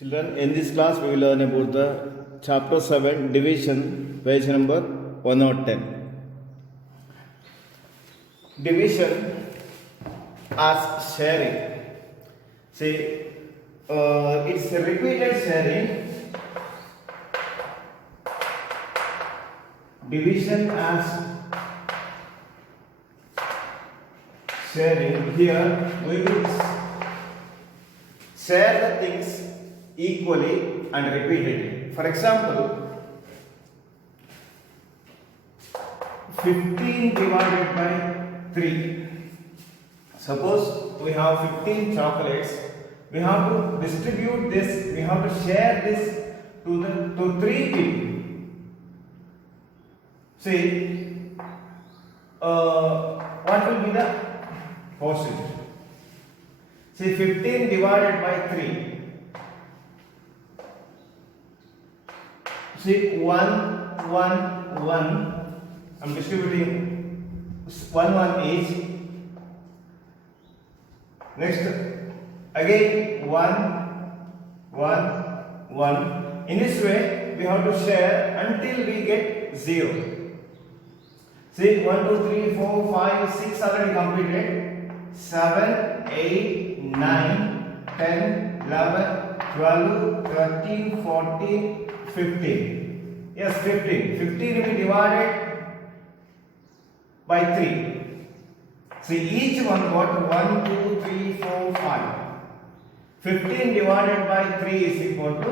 Children, in this class we will learn about the chapter 7 division, page number 110. Division as sharing. See, it's a repeated sharing. Division as sharing. Here we will share the things equally and repeatedly. For example, 15 divided by 3. Suppose we have 15 chocolates. We have to distribute this, we have to share this to 3 people. See, what will be the quotient? See, 15 divided by 3. See, 1, 1, 1. I'm distributing 1, 1 each. Next, again 1, 1, 1. In this way, we have to share until we get 0. See, 1, 2, 3, 4, 5, 6 already completed. 7, 8, 9, 10, 11, 12, 13, 14, 15. Yes, 15. 15 will be divided by 3. See, each one got 1, 2, 3, 4, 5. 15 divided by 3 is equal to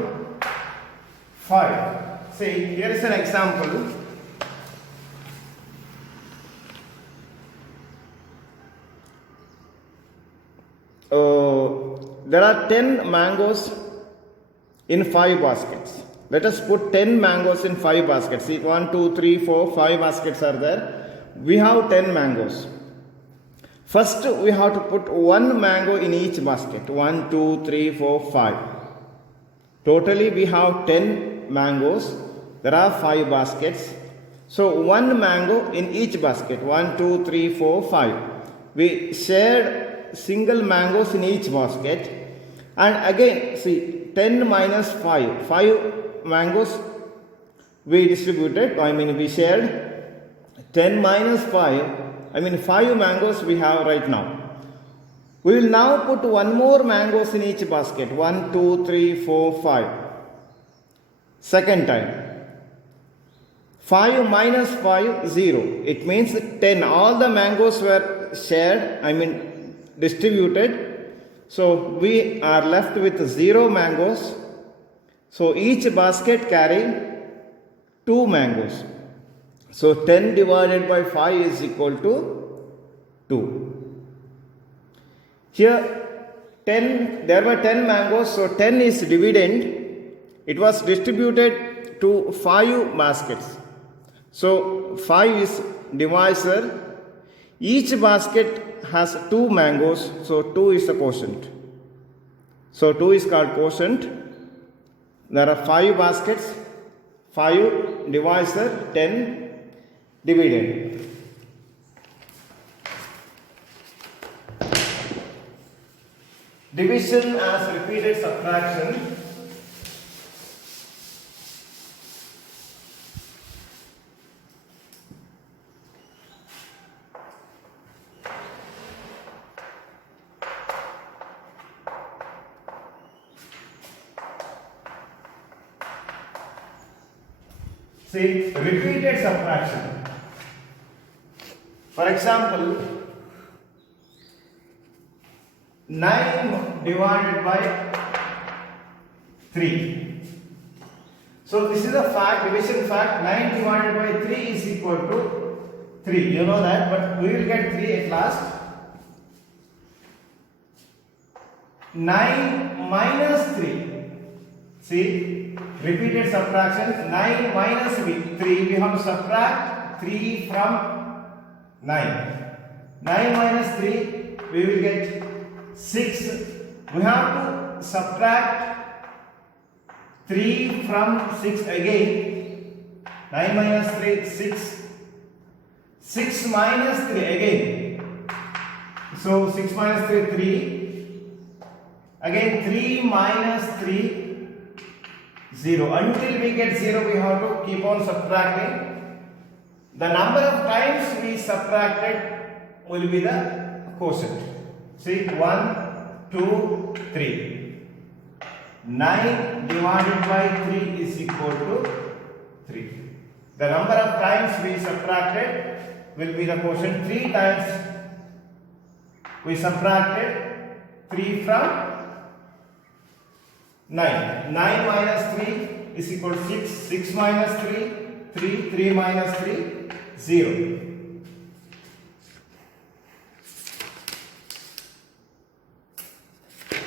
5. See, here is an example. There are 10 mangoes in 5 baskets. Let us put 10 mangoes in 5 baskets. See, 1, 2, 3, 4, 5 baskets are there. We have 10 mangoes. First, we have to put 1 mango in each basket. 1, 2, 3, 4, 5. Totally, we have 10 mangoes. There are 5 baskets. So, 1 mango in each basket. 1, 2, 3, 4, 5. We shared single mangoes in each basket. And again, see, 10 minus 5. 5 mangoes we distributed. We shared. 10 minus 5. 5 mangoes we have right now. We will now put 1 more mangoes in each basket. 1, 2, 3, 4, 5. Second time. 5 minus 5, 0. It means 10. All the mangoes were shared, distributed. So we are left with 0 mangoes. So each basket carry 2 mangoes. So 10 divided by 5 is equal to 2. Here there were 10 mangoes, so 10 is dividend. It was distributed to 5 baskets. So 5 is divisor. Each basket has 2 mangoes, so 2 is the quotient. So 2 is called quotient. There are 5 baskets, 5 divisor, 10 dividend. Division as repeated subtraction. See, repeated subtraction. For example, 9 divided by 3. So this is a fact, division fact. 9 divided by 3 is equal to 3. You know that, but we will get 3 at last. 9 minus 3. See, repeated subtraction. 9 minus 3. We have to subtract 3 from 9. 9 minus 3, we will get 6. We have to subtract 3 from 6 again. 9 minus 3, 6. 6 minus 3 again. So 6 minus 3, 3. Again 3 minus 3, 0. Until we get 0, we have to keep on subtracting. The number of times we subtracted will be the quotient. See, 1, 2, 3. 9 divided by 3 is equal to 3. The number of times we subtracted will be the quotient. 3 times we subtracted 3 from 9. 9 minus 3 is equal to 6. 6 minus 3, 3. 3 minus 3, 0.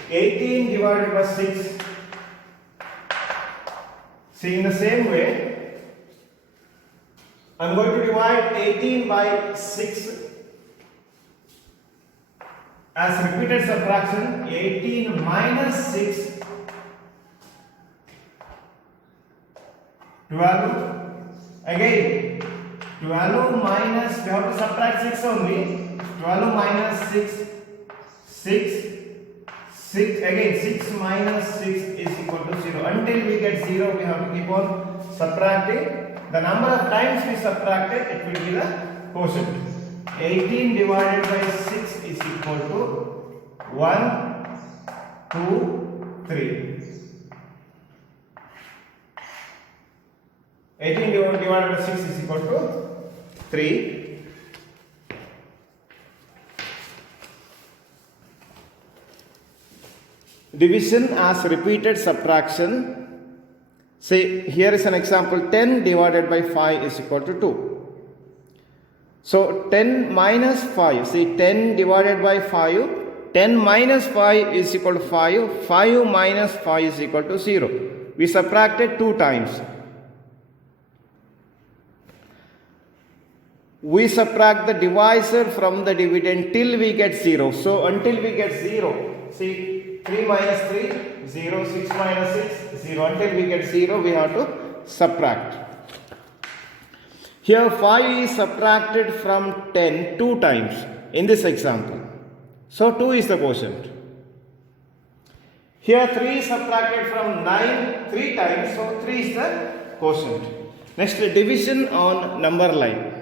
$18 divided by 6. See, in the same way, I am going to divide 18 by 6 as repeated subtraction. 18 minus 6, 12. Again, 12 minus, we have to subtract 6 only. 12 minus 6, 6. 6, again 6 minus 6 is equal to 0. Until we get 0, we have to keep on subtracting. The number of times we subtracted, it will be the quotient. 18 divided by 6 is equal to 1, 2, 3. 18 divided by 6 is equal to 3. Division as repeated subtraction. Say, here is an example. 10 divided by 5 is equal to 2. So 10 minus 5. See, 10 divided by 5. 10 minus 5 is equal to 5. 5 minus 5 is equal to 0. We subtracted 2 times. We subtract the divisor from the dividend till we get 0. So until we get 0, see, 3 minus 3, 0, 6 minus 6, 0. Until we get 0, we have to subtract. Here 5 is subtracted from 10 2 times in this example. So 2 is the quotient. Here 3 is subtracted from 9 3 times, so 3 is the quotient. Next, division on number line.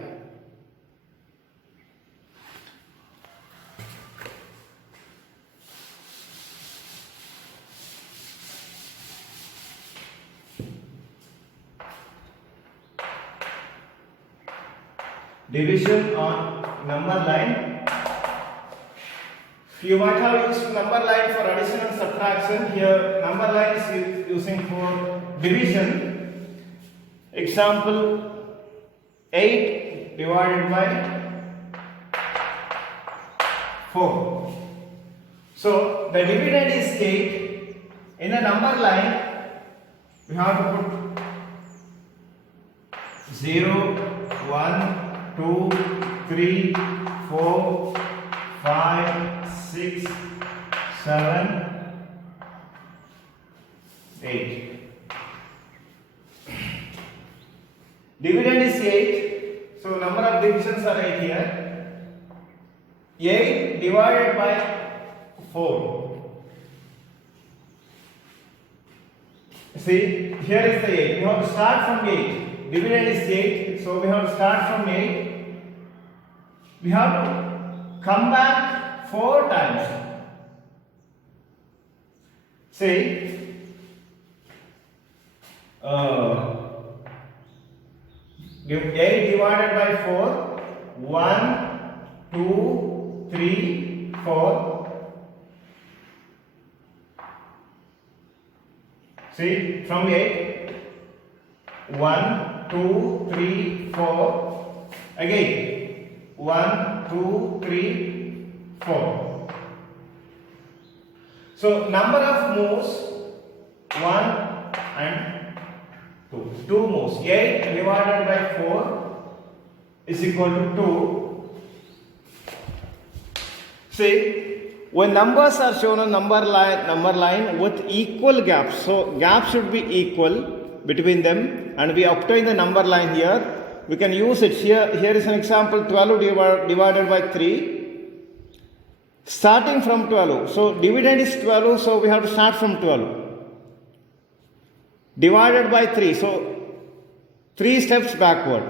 Division on number line. You might have used number line for addition and subtraction. Here number line is using for division. Example, 8 divided by 4. So the dividend is 8. In a number line, we have to put 0, 1, 2, 3, 4, 5, 6, 7, 8. Dividend is 8. So number of divisions are 8 here. 8 divided by 4. See, here is the 8. We have to start from 8. Dividend is 8. So we have to start from 8. We have to come back 4 times. See, 8 divided by 4, 1, 2, 3, 4. See, from 8, 1, 2, 3, 4. Again, 1, 2, 3, 4. So number of moves, 1 and 2. 2 moves. 8 divided by 4 is equal to 2. See, when numbers are shown on number line with equal gaps, so gap should be equal between them, and we obtain the number line here. We can use it here. Here is an example, 12 divided by 3. Starting from 12. So dividend is 12, so we have to start from 12. divided by 3. So 3 steps backward.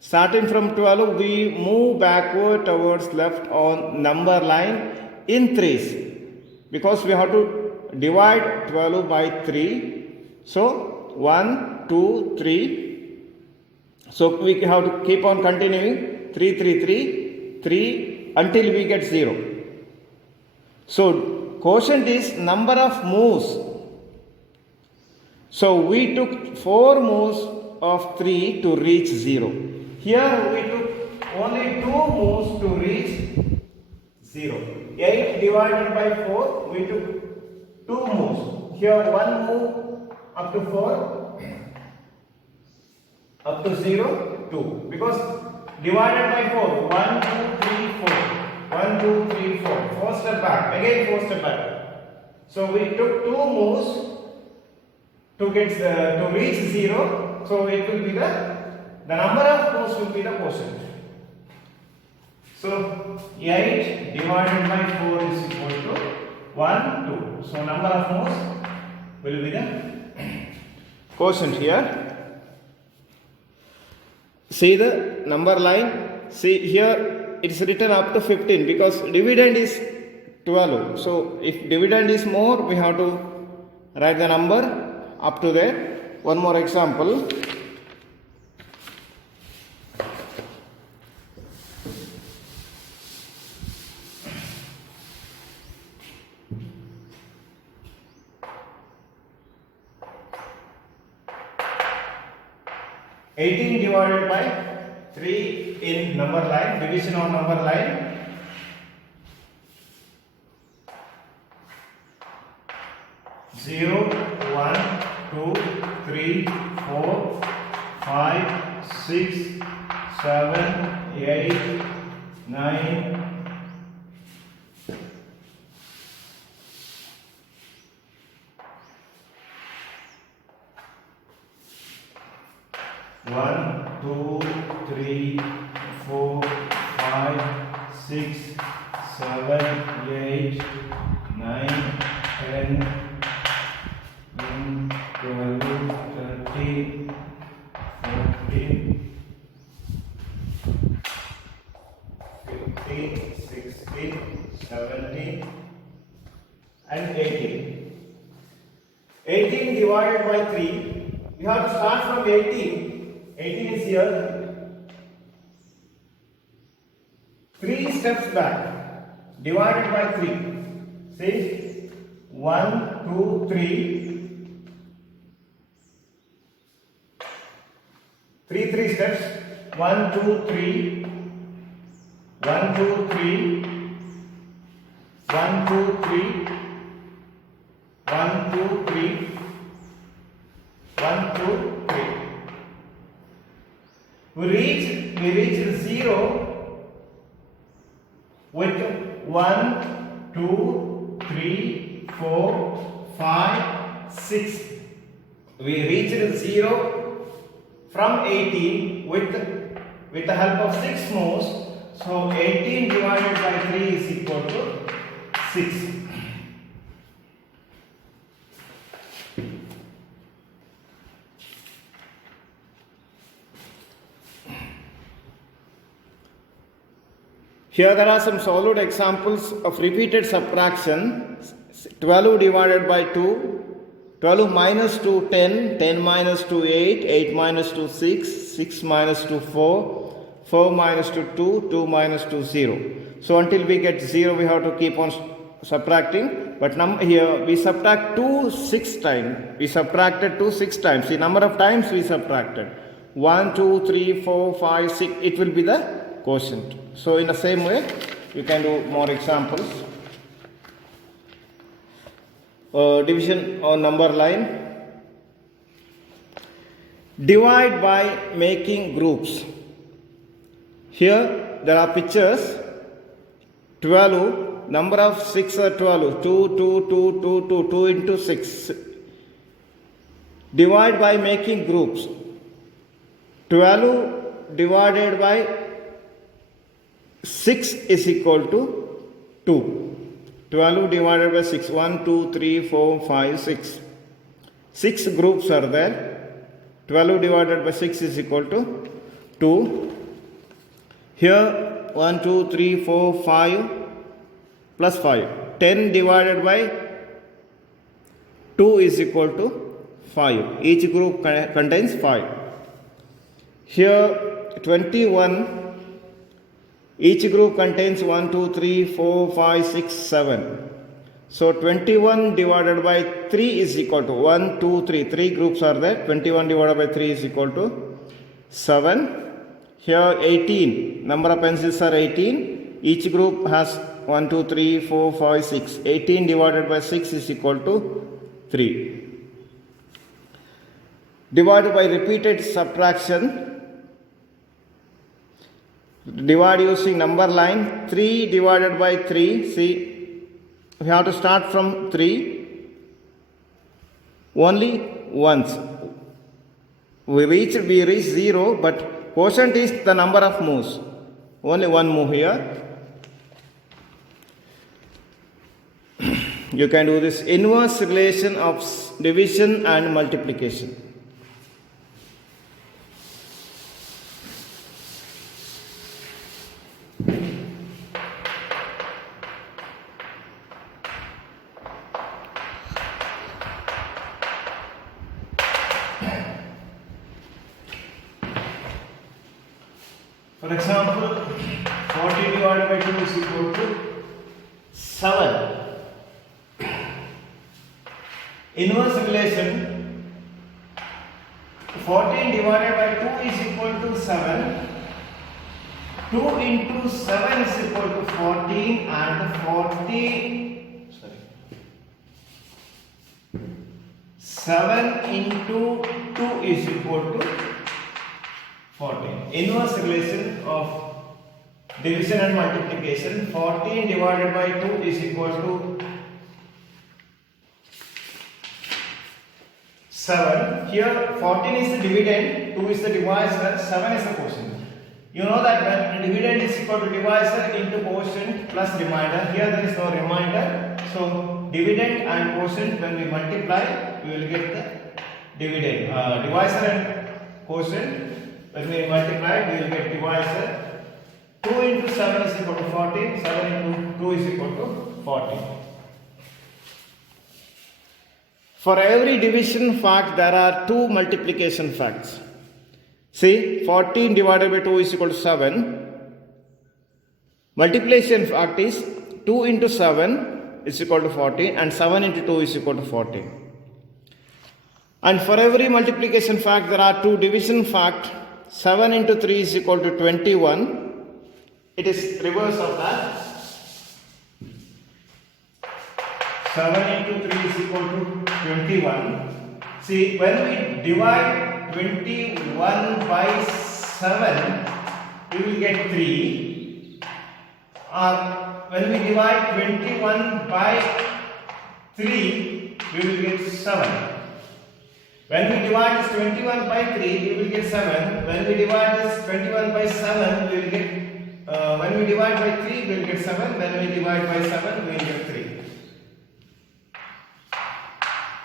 Starting from 12, we move backward towards left on number line in 3s. Because we have to divide 12 by 3. So 1, 2, 3. So we have to keep on continuing 3, 3, 3, 3 until we get 0. So quotient is number of moves. So we took 4 moves of 3 to reach 0. Here we took only 2 moves to reach 0. 8 divided by 4, we took 2 moves. Here 1 move up to 4, up to 0, 2. Because divided by 4, 1, 2, 3, 4. 1, 2, 3, 4. 4 step back. Again 4 step back. So we took 2 moves to reach 0. So it will be the number of moves will be the quotient. So 8 divided by 4 is equal to 1, 2. So number of moves will be the quotient here. See the number line. See here it is written up to 15 because dividend is 12. So if dividend is more, we have to write the number up to there. One more example. Eighteen divided by 3 in number line, division on number line. Zero, 1, 2, 3, 4, 5, 6, 7, 8, 9. 1, 2, 3, 4, 5, 6, 7, 8, 9, 10, 12, 13, 14, 15, 16, 17 and 18. 18 divided by 3, we have to start from 18. 18 is here. 3 steps back. Divided by 3. See? 1, 2, 3. 3 steps. 1, 2, 3. 1, 2, 3. 1, 2, 3. 1, 2, 3. 1, 2, 3. We reach 0 with 1, 2, 3, 4, 5, 6. We reached 0 from 18 with the help of 6 moves. So 18 divided by 3 is equal to 6. Here there are some solid examples of repeated subtraction. 12 divided by 2, 12 minus 2, 10, 10 minus 2, 8, 8 minus 2, 6, 6 minus 2, 4, 4 minus 2, 2, 2 minus 2, 0. So until we get 0, we have to keep on subtracting. But here we subtract 2 6 times. We subtracted 2 6 times. The number of times we subtracted. 1, 2, 3, 4, 5, 6. It will be the quotient. So in the same way, you can do more examples. Division on number line. Divide by making groups. Here there are pictures. 12, number of 6 are 12. 2, 2, 2, 2, 2, 2 into 6. Divide by making groups. 12 divided by 6 is equal to 2. 12 divided by 6. 1, 2, 3, 4, 5, 6. 6 groups are there. 12 divided by 6 is equal to 2. Here 1, 2, 3, 4, 5 plus 5. 10 divided by 2 is equal to 5. Each group contains 5. Here 21. Each group contains 1, 2, 3, 4, 5, 6, 7. So 21 divided by 3 is equal to 1, 2, 3. 3 groups are there. 21 divided by 3 is equal to 7. Here 18. Number of pencils are 18. Each group has 1, 2, 3, 4, 5, 6. 18 divided by 6 is equal to 3. Divided by repeated subtraction. Divide using number line. 3 divided by 3. See, we have to start from 3 only once. We reach 0, but quotient is the number of moves. Only one move here. You can do this inverse relation of division and multiplication. For example, 40 divided by 2 is equal to 7. Inverse relation, 14 divided by 2 is equal to 7. 2 into 7 is equal to 14 and 7 into 2 is equal to 14. Inverse relation of division and multiplication. 14 divided by 2 is equal to 7. Here 14 is the dividend, 2 is the divisor, 7 is the quotient. You know that when dividend is equal to divisor into quotient plus remainder. Here there is no remainder. So dividend and quotient, when we multiply, we will get the dividend. Divisor and quotient, when we multiply, we will get divisor. 2 into 7 is equal to 14. 7 into 2 is equal to 14. For every division fact, there are 2 multiplication facts. See, 14 divided by 2 is equal to 7. Multiplication fact is 2 into 7 is equal to 14 and 7 into 2 is equal to 14. And for every multiplication fact, there are 2 division fact. 7 into 3 is equal to 21. It is reverse of that. 7 into 3 is equal to 21. See, when we divide 21 by 7, we will get 3. Or when we divide 21 by 3, we will get 7. When we divide this 21 by 3, we will get 7. When we divide this 21 by 7, we will get when we divide by 3, we will get 7. When we divide by 7, we will get 3.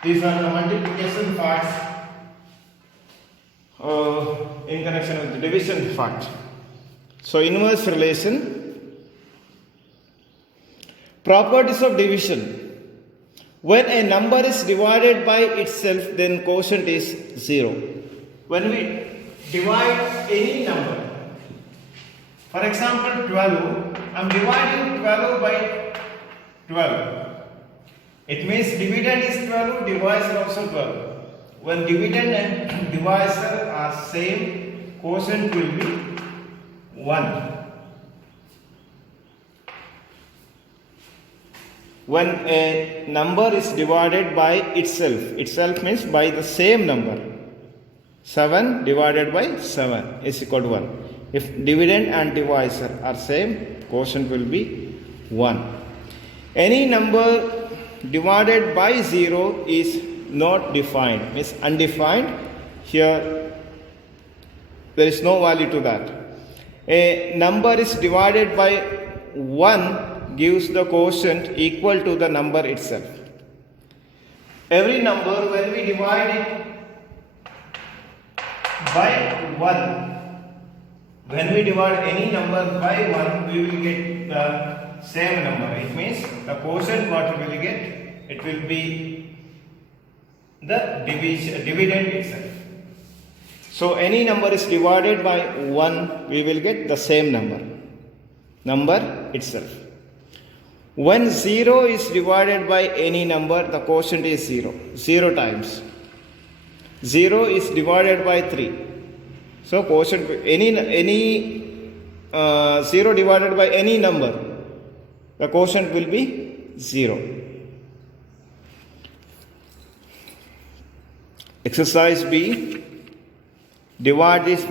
These are the multiplication facts in connection with the division fact. So inverse relation. Properties of division. When a number is divided by itself, then quotient is 0. When we divide any number, for example 12, I am dividing 12 by 12. It means dividend is 12, divisor also 12. When dividend and divisor are same, quotient will be 1. When a number is divided by itself means by the same number. 7 divided by 7 is equal to 1. If dividend and divisor are same, quotient will be 1. Any number divided by 0 is not defined, means undefined. Here there is no value to that. A number is divided by 1 gives the quotient equal to the number itself. every number when we divide it by 1, when we divide any number by 1, we will get the same number. It means the quotient what we will get, it will be the dividend itself. So any number is divided by 1, we will get the same number itself. When 0 is divided by any number, the quotient is 0 times. 0 is divided by 3. So quotient, any 0 divided by any number, the quotient will be 0. Exercise B. Divide this,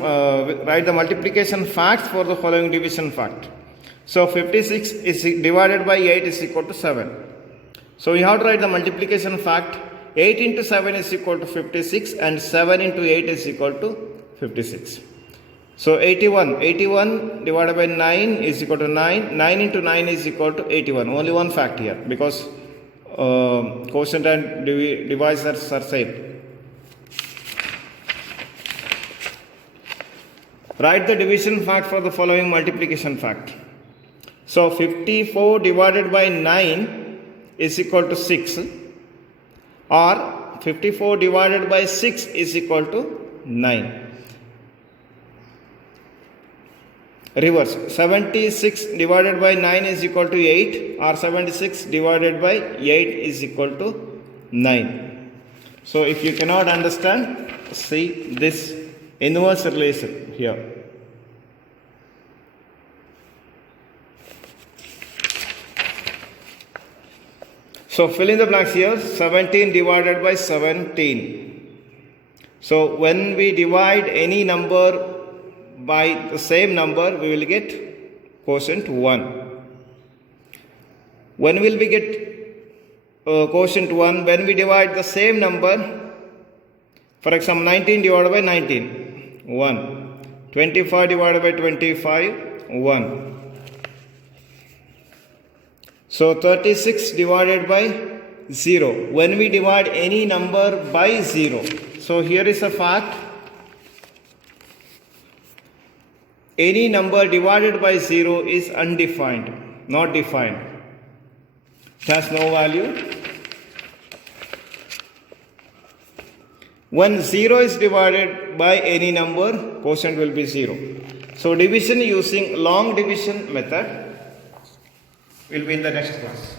write the multiplication facts for the following division fact. So 56 is divided by 8 is equal to 7. So you have to write the multiplication fact. 8 into 7 is equal to 56 and 7 into 8 is equal to 56. So 81 divided by 9 is equal to 9. 9 into 9 is equal to 81. Only one fact here because quotient and divisors are same. Write the division fact for the following multiplication fact. So 54 divided by 9 is equal to 6, or 54 divided by 6 is equal to 9. Reverse, 76 divided by 9 is equal to 8, or 76 divided by 8 is equal to 9. So if you cannot understand, see this inverse relation here. So fill in the blanks here. 17 divided by 17. So when we divide any number by the same number, we will get quotient 1. When will we get quotient 1? When we divide the same number, for example 19 divided by 19, 1. 25 divided by 25, 1. So 36 divided by 0. When we divide any number by 0. So here is a fact. Any number divided by 0 is undefined, not defined. It has no value. When 0 is divided by any number, quotient will be 0. So division using long division method will be in the next class.